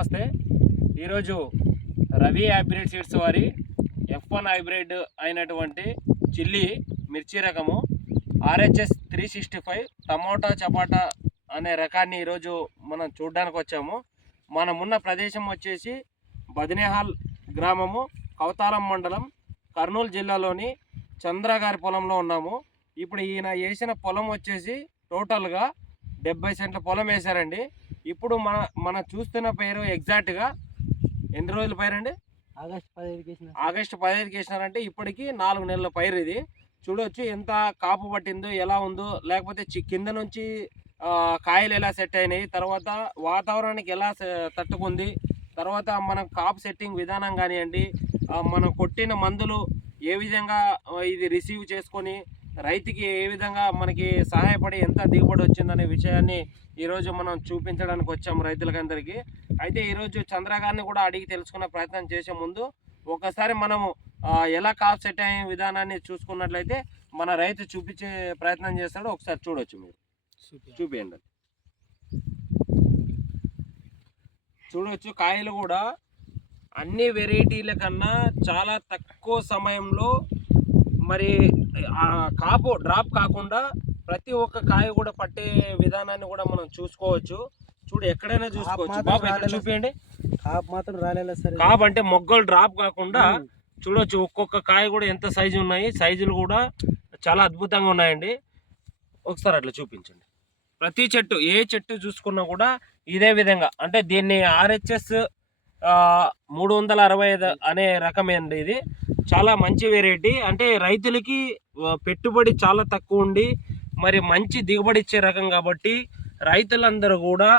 నమస్తే. ఈరోజు Ravi hybrid seeds వారి F1 హైబ్రిడ్ అయినటువంటి చిల్లీ మిర్చి రకము RHS 365 టమోటా చపాటా అనే రకాన్ని ఈరోజు మనం చూడడానికి వచ్చాము. మనమున్న ప్రదేశం వచ్చేసి బదినేహాల్ గ్రామము, కౌతాలం మండలం, కర్నూలు జిల్లాలోని చంద్ర గారి పొలంలో ఉన్నాము. ఇప్పుడు ఈయన వేసిన పొలం వచ్చేసి టోటల్గా 70 సెంట్ల పొలం వేశారండి. ఇప్పుడు మన చూస్తున్న పైరు ఎగ్జాక్ట్గా ఎన్ని రోజుల పైరు అండి? ఆగస్టు 15కి వేసినారంటే ఇప్పటికి 4 నెలల పైరు. ఇది చూడవచ్చు ఎంత కాపు పట్టిందో, ఎలా ఉందో, లేకపోతే కింద నుంచి కాయలు ఎలా సెట్ అయినాయి, తర్వాత వాతావరణానికి ఎలా తట్టుకుంది, తర్వాత మనం కాపు సెట్టింగ్ విధానం కానివ్వండి, మనం కొట్టిన మందులు ఏ విధంగా ఇది రిసీవ్ చేసుకొని రైతుకి ఏ విధంగా మనకి సహాయపడి ఎంత దిగుబడి వచ్చిందనే విషయాన్ని ఈరోజు మనం చూపించడానికి వచ్చాము రైతులకందరికీ. అయితే ఈరోజు చంద్ర గారిని కూడా అడిగి తెలుసుకునే ప్రయత్నం చేసే ముందు ఒకసారి మనము ఎలా కాపు సెట్ అయ్యే విధానాన్ని చూసుకున్నట్లయితే మన రైతు చూపించే ప్రయత్నం చేస్తాడు. ఒకసారి చూడవచ్చు, మీరు చూపించండి. చూడవచ్చు కాయలు కూడా అన్ని వెరైటీల కన్నా చాలా తక్కువ సమయంలో మరి కాపు డ్రాప్ కాకుండా ప్రతి ఒక్క కాయ కూడా పట్టే విధానాన్ని కూడా మనం చూసుకోవచ్చు. చూడు, ఎక్కడైనా చూసుకోవచ్చు. బాబు ఎక్కడ చూపించండి. కాపు మాత్రం రాలేదు సార్. కాపు అంటే మొగ్గలు డ్రాప్ కాకుండా చూడవచ్చు. ఒక్కొక్క కాయ కూడా ఎంత సైజు ఉన్నాయి, సైజులు కూడా చాలా అద్భుతంగా ఉన్నాయండి. ఒకసారి అట్లా చూపించండి. ప్రతి చెట్టు, ఏ చెట్టు చూసుకున్నా కూడా ఇదే విధంగా, అంటే దీన్ని RHS 365 అనే రకమేండి. ఇది చాలా మంచి వెరైటీ. అంటే రైతులకి పెట్టుబడి చాలా తక్కువ ఉండి మరి మంచి దిగుబడి ఇచ్చే రకం కాబట్టి రైతులందరూ కూడా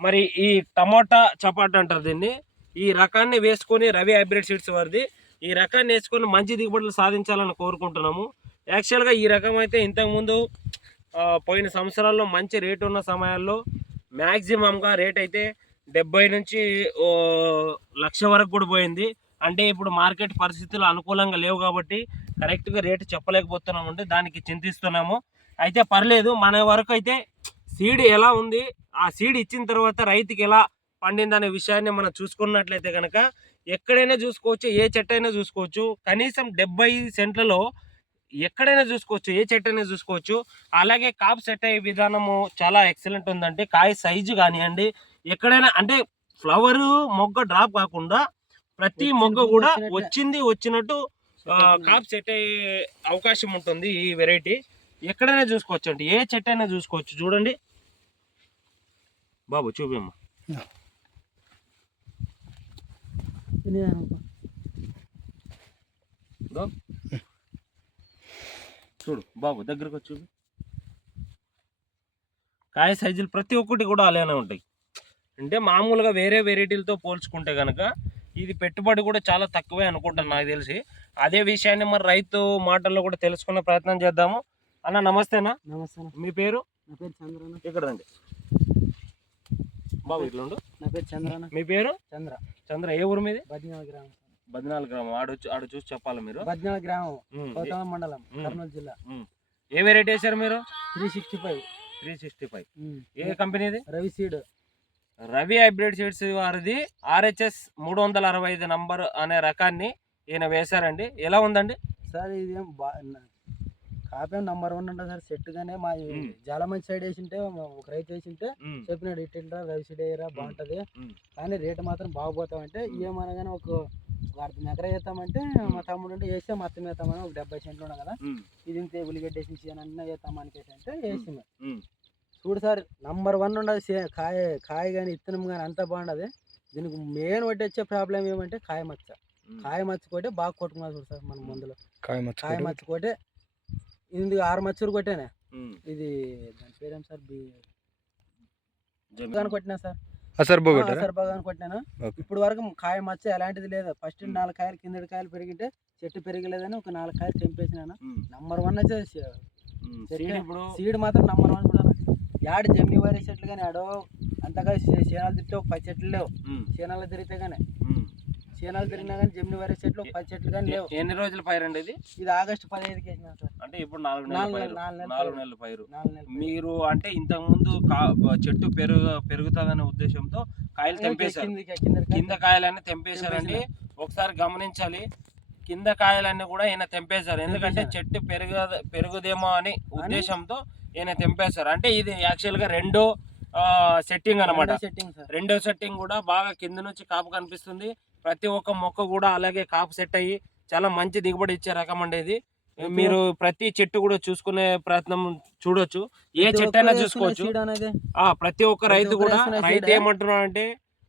మరి ఈ టమాటా చపాటా అంటారు దీన్ని, ఈ రకాన్ని వేసుకొని రవి హైబ్రిడ్ సీడ్స్ వారిది ఈ రకాన్ని వేసుకొని మంచి దిగుబడులు సాధించాలని కోరుకుంటున్నాము. యాక్చువల్గా ఈ రకం అయితే ఇంతకుముందు పోయిన సంవత్సరాల్లో మంచి రేటు ఉన్న సమయాల్లో మ్యాక్సిమంగా రేట్ అయితే 70 నుంచి 1,00,000 వరకు కూడా పోయింది. అంటే ఇప్పుడు మార్కెట్ పరిస్థితులు అనుకూలంగా లేవు కాబట్టి కరెక్ట్గా రేటు చెప్పలేకపోతున్నాము, అంటే దానికి చింతిస్తున్నాము. అయితే పర్లేదు, మన వరకు అయితే సీడ్ ఎలా ఉంది, ఆ సీడ్ ఇచ్చిన తర్వాత రైతుకి ఎలా పండిందనే విషయాన్ని మనం చూసుకున్నట్లయితే కనుక ఎక్కడైనా చూసుకోవచ్చు, ఏ చెట్టు అయినా చూసుకోవచ్చు. కనీసం 70 సెంట్లలో ఎక్కడైనా చూసుకోవచ్చు, ఏ చెట్టు అయినా చూసుకోవచ్చు. అలాగే కాపు సెట్ అయ్యే విధానము చాలా ఎక్సలెంట్ ఉందంటే కాయ సైజు కానివ్వండి, ఎక్కడైనా అంటే ఫ్లవరు మొగ్గ డ్రాప్ కాకుండా ప్రతి మొగ్గ కూడా వచ్చినట్టు కాపు సెట్ అయ్యే అవకాశం ఉంటుంది ఈ వెరైటీ. ఎక్కడైనా చూసుకోవచ్చు అండి, ఏ చెట్టు అయినా చూసుకోవచ్చు. చూడండి బాబు, చూపిమ్మా. చూడు బాబు, దగ్గరకు వచ్చి చూపి. కాయ సైజులు ప్రతి ఒక్కటి కూడా అలానే ఉంటాయి. అంటే మామూలుగా వేరే వెరైటీలతో పోల్చుకుంటే కనుక ఇది పెట్టుబడి కూడా చాలా తక్కువే అనుకుంటాను నాకు తెలిసి. అదే విషయాన్ని మరి రైతు మాటల్లో కూడా తెలుసుకునే ప్రయత్నం చేద్దాము. అన్న నమస్తేనా? నమస్తే. మీ పేరు? నా పేరు చంద్రన్న. ఇక్కడ రండి బాబు, ఇట్లా ఉండు. నా పేరు చంద్రన్న. మీ పేరు? చంద్ర. చంద్ర. ఏ ఊరు మీది? బద్నాల్ గ్రామం. బద్నాల్ గ్రామం. ఆడ చూసి చెప్పాలి మీరు. బద్నాల్ గ్రామం, కౌతాలం మండలం, కర్నూలు జిల్లా. ఏ వెరైటీ వేసారు మీరు? 365. ఏ కంపెనీది? Ravi seed. Ravi hybrid seeds వారిది RHS 365 నంబర్ అనే రకాన్ని ఈయన వేశారండి. ఎలా ఉందండి సార్? ఇదేం కాపే నంబర్ 1 ఉంటుంది సార్. సెట్ గానే మా చాలా మంచి సైడ్ వేసింటే ఒక రైతు వేసింటే చెప్పినాడు, ఇట్లా రవి సీడ్ వేయరా బాగుంటది, కానీ రేటు మాత్రం బాగుపోతామంటే ఏమనగానే ఒక 1/2 ఎకరా వేస్తామంటే మా తమ్ముడు అంటే వేస్తే మొత్తం వేస్తామని ఒక 70 సెంట్లు ఉన్నాయి కదా, ఇది ఇంతే ఉల్లిగడ్డ వేసి అన్న వేస్తామని అంటే వేసింది. చూడు సార్, నంబర్ 1 ఉండదు కాయ కానీ ఇత్తనం కానీ అంతా బాగుండదు. దీనికి మెయిన్ ఒకటి వచ్చే ప్రాబ్లం ఏమంటే కాయ మచ్చ కొట్టే బాగా కొట్టుకున్నా. చూడు సార్, మన మందులో కాయ మచ్చ కొట్టే ఇది 6 మచ్చలు కొట్టానే. ఇది దాని పేరేం సార్? కొట్టినా సార్, అసర్బాగాని కొట్టినాను. ఇప్పుడు వరకు కాయ మచ్చ ఎలాంటిది లేదు. ఫస్ట్ 4 కాయలు కిందటి కాయలు పెరిగింటే చెట్టు పెరగలేదని ఒక 4 కాయలు తెంపేసినాను. నంబర్ 1 వచ్చే సీడ్ మాత్రం నంబర్ 1 కూడా. యాడ్ జమ్ని వారి చెట్లు కానీ ఆడో అంతగా చేనాలు తిరిగితే ఒక 10 చెట్లు లేవు. చేనాలు తిరిగితే కానీ చేనాలు తిరిగినా కానీ జమ్ని వారి చెట్లు ఒక 10 చెట్లు కానీ లేవు. ఎన్ని రోజుల పైరు అండి ఇది? ఇది ఆగస్టు 15కి వేసినా సార్. అంటే ఇప్పుడు 4 నెలల పైరు. మీరు అంటే ఇంతకు ముందు చెట్టు పెరుగుతుందనే ఉద్దేశంతో కాయలు తెంపేశారు, కింద కాయలన్నీ తెంపేశారండి. ఒకసారి గమనించాలి, కింద కాయలన్నీ కూడా ఈయన తెంపేశారు. ఎందుకంటే చెట్టు పెరుగుదేమో అని ఉద్దేశంతో ఈయన తెంపేశారు. అంటే ఇది యాక్చువల్ గా రెండో సెట్టింగ్ అనమాట. రెండో సెట్టింగ్ కూడా బాగా కింద నుంచి కాపు కనిపిస్తుంది. ప్రతి ఒక్క మొక్క కూడా అలాగే కాపు సెట్ అయ్యి చాలా మంచి దిగుబడి ఇచ్చే రకం అండి ఇది. మీరు ప్రతి చెట్టు కూడా చూసుకునే ప్రయత్నం చూడొచ్చు, ఏ చెట్టు అయినా చూసుకోవచ్చు. ప్రతి ఒక్క రైతు కూడా ఏమంటున్నారు అంటే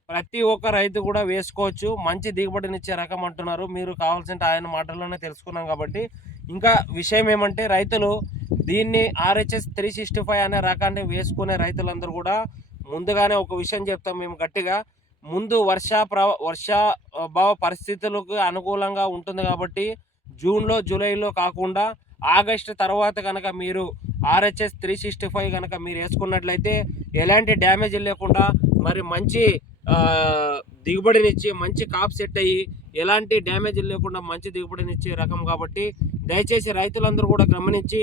ప్రతి ఒక్క రైతు కూడా వేసుకోవచ్చు, మంచి దిగుబడినిచ్చే రకం అంటున్నారు. మీరు కావాల్సిన ఆయన మాటల్లోనే తెలుసుకున్నాం కాబట్టి. ఇంకా విషయం ఏమంటే రైతులు దీన్ని RHS 365 అనే రకాన్ని వేసుకునే రైతులందరూ కూడా ముందుగానే ఒక విషయం చెప్తాం మేము గట్టిగా, ముందు వర్షాభావ పరిస్థితులకు అనుకూలంగా ఉంటుంది కాబట్టి జూన్లో జూలైలో కాకుండా ఆగస్టు తర్వాత కనుక మీరు RHS 365 కనుక మీరు వేసుకున్నట్లయితే ఎలాంటి డ్యామేజ్ లేకుండా మరి మంచి దిగుబడినిచ్చి మంచి కాప్ సెట్ అయ్యి ఎలాంటి డ్యామేజ్ లేకుండా మంచి దిగుబడినిచ్చే రకం కాబట్టి దయచేసి రైతులందరూ కూడా గమనించి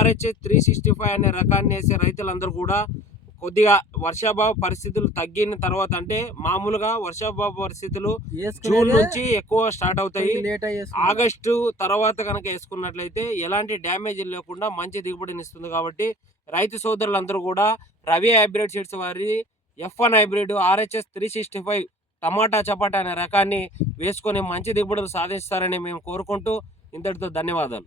RHS 365 అనే రకాన్ని వేసే రైతులందరూ కూడా కొద్దిగా వర్షాభావ పరిస్థితులు తగ్గిన తర్వాత, అంటే మామూలుగా వర్షాభావ పరిస్థితులు జూన్ నుంచి ఎక్కువ స్టార్ట్ అవుతాయి, ఆగస్టు తర్వాత కనుక వేసుకున్నట్లయితే ఎలాంటి డ్యామేజ్ లేకుండా మంచి దిగుబడినిస్తుంది. కాబట్టి రైతు సోదరులందరూ కూడా రవి హైబ్రిడ్ సీడ్స్ వారి F1 హైబ్రిడ్ RHS 365 టమాటా చపాటా అనే రకాన్ని వేసుకొని మంచి దిగుబడులు సాధిస్తారని మేము కోరుకుంటూ ఇంతటితో ధన్యవాదాలు.